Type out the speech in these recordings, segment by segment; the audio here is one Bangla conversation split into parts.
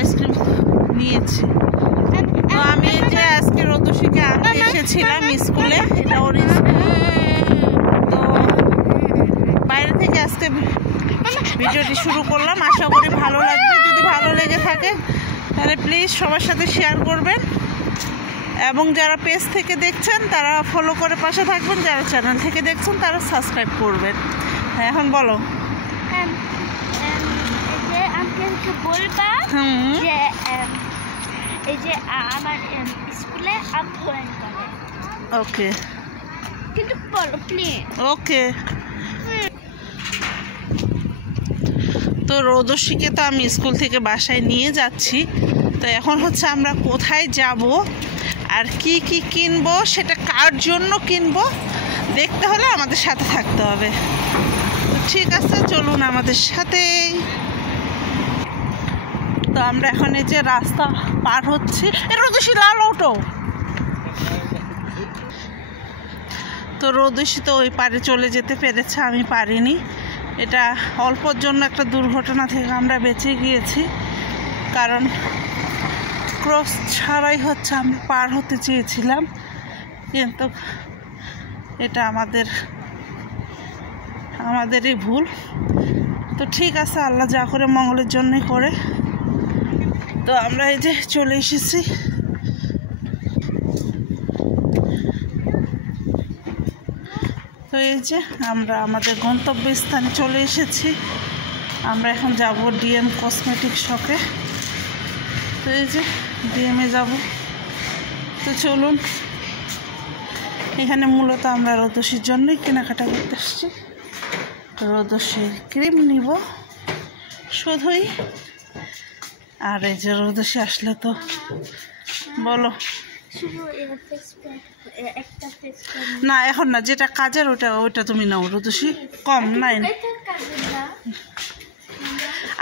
আইসক্রিম নিয়েছি। তো আমি যে আজকে রোদসীকে আনতে এসেছিলাম স্কুলে, এটা ওর স্কুল। তো বাইরে থেকে আজকে ভিডিওটি শুরু করলাম, আশা করি ভালো লাগবে। যদি ভালো লেগে থাকে তাহলে প্লিজ সবার সাথে শেয়ার করবেন, এবং যারা পেজ থেকে দেখছেন তারা ফলো করে পাশে থাকবেন, যারা চ্যানেল থেকে দেখছেন তারা সাবস্ক্রাইব করবেন। হ্যাঁ, এখন বলো। ওকে ওকে। তো রোদসীকে তো আমি স্কুল থেকে বাসায় নিয়ে যাচ্ছি। তো এখন হচ্ছে আমরা কোথায় যাব আর কি কি কিনবো, সেটা কার জন্য কিনবো দেখতে হলে আমাদের সাথে থাকতে হবে। তো ঠিক আছে, চলুন আমাদের সাথেই। তো আমরা এখন এই যে রাস্তা পার হচ্ছি। রোদসী লাল অটো। তো রোদসী তো ওই পারে চলে যেতে পেরেছে, আমি পারিনি। এটা অল্পর জন্য একটা দুর্ঘটনা থেকে আমরা বেঁচে গিয়েছি, কারণ ক্রস ছাড়াই হচ্ছে আমরা পার হতে চেয়েছিলাম, কিন্তু এটা আমাদেরই ভুল। তো ঠিক আছে, আল্লাহ যা করে মঙ্গলের জন্যই করে। তো আমরা এই যে চলে এসেছি। তো এই যে আমরা আমাদের গন্তব্যস্থানে চলে এসেছি। আমরা এখন যাব ডিএম কসমেটিক শপে। তো এই যে ডিএমে যাব। তো চলুন, এখানে মূলত আমরা রোদসীর জন্যই কেনাকাটা করতে এসেছি। রোদসীর ক্রিম নিব শুধুই। আর এই যে রোদসী আসলে তো বলো না, এখন না, যেটা কাজের ওইটা তুমি নাও রোদসী, কম নাই।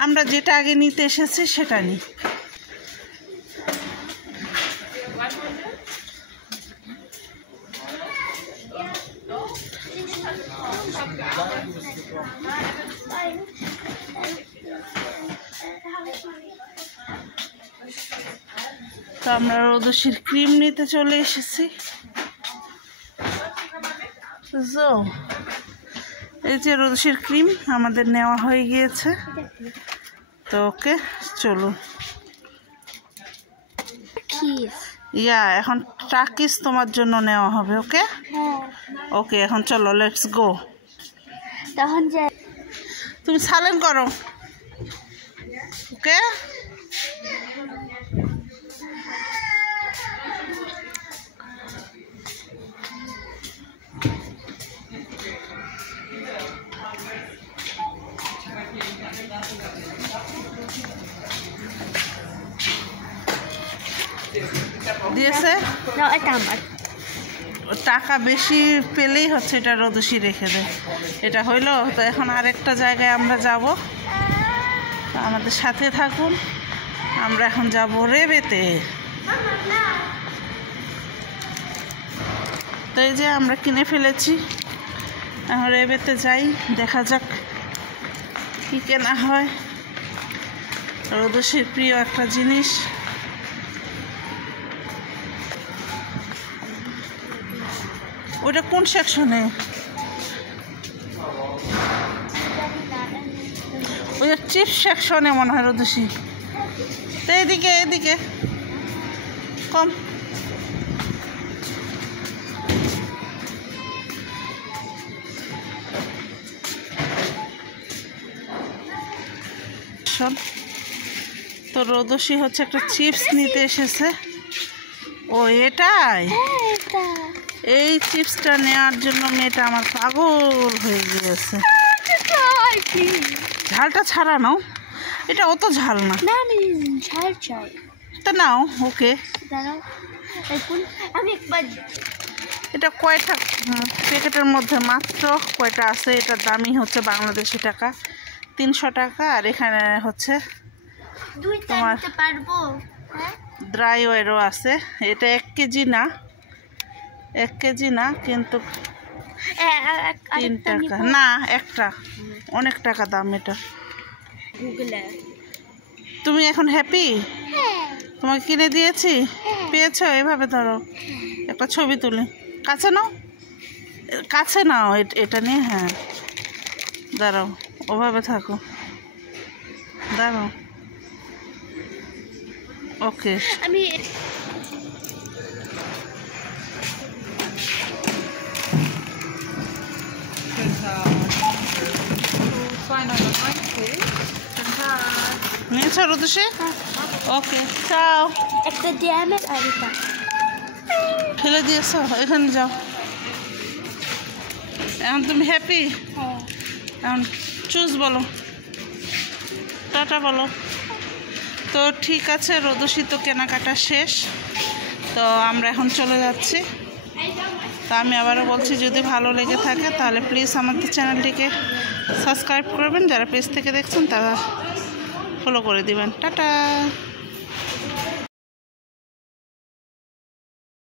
আমরা যেটা আগে নিতে এসেছি সেটা নিই। তো আমরা রোদসীর ক্রিম নিতে চলে এসেছি। এই যে রোদসীর ক্রিম আমাদের নেওয়া হয়ে গিয়েছে। তো ওকে, চলুন। এখন টাকিস তোমার জন্য নেওয়া হবে। ওকে ওকে, এখন চলো, লেটস গো। তখন তুমি সাইলেন্ট করো। ওকে, দিয়েছে টাকা বেশি পেলেই হচ্ছে এটা রোদসী রেখে দেয়। এটা হইলো। তো এখন আরেকটা জায়গায় আমরা যাব, আমাদের সাথে থাকুন। আমরা এখন যাব রেবেতে। তো এই যে আমরা কিনে ফেলেছি, এখন রেবেতে যাই, দেখা যাক কি কেনা হয়। রোদসীর প্রিয় একটা জিনিস। ওটা কোন সেকশনে? ওই চিপস সেকশনে মনে হয় রোদসী। তো এদিকে কম। তো রোদসী হচ্ছে একটা চিপস নিতে এসেছে। ও এটাই, এই চিপসটা নেওয়ার জন্য মেয়েটা আমার পাগল হয়ে গিয়েছে। ঝালটা ছাড়া নাও, এটা অত ঝাল না। তা নাও। ওকে, এটা কয়টা প্যাকেটের মধ্যে মাত্র কয়টা আছে? এটার দামই হচ্ছে বাংলাদেশি টাকা 300 টাকা। আর এখানে হচ্ছে তোমার ড্রাই ওয়ারও আছে। এটা 1 কেজি না, 1 কেজি না, কিন্তু 3 টাকা না, একটা অনেক টাকা দাম এটা। তুমি এখন হ্যাপি? তোমাকে কিনে দিয়েছি, পেয়েছো? এভাবে ধরো, একটা ছবি তুলে কাছে নাও, কাছে নাও এটা নিয়ে। হ্যাঁ দাঁড়াও, ওভাবে থাকো, দাঁড়াও। ওকে, আমি নিয়েছো রুদুষে? ওকে, চাও। একটা জ্যামের আরিতা ফেলে দিয়েছো, এখানে যাও। এখন তুমি হ্যাপি? এখন চুজ বলো, টাটা বলো। তো ঠিক আছে, রোদসী তো কেনাকাটা শেষ, তো আমরা এখন চলে যাচ্ছি। তো আমি আবারও বলছি, যদি ভালো লেগে থাকে তাহলে প্লিজ আমাদের চ্যানেলটিকে সাবস্ক্রাইব করবেন, যারা পেজ থেকে দেখছেন তারা ফলো করে দিবেন। টাটা।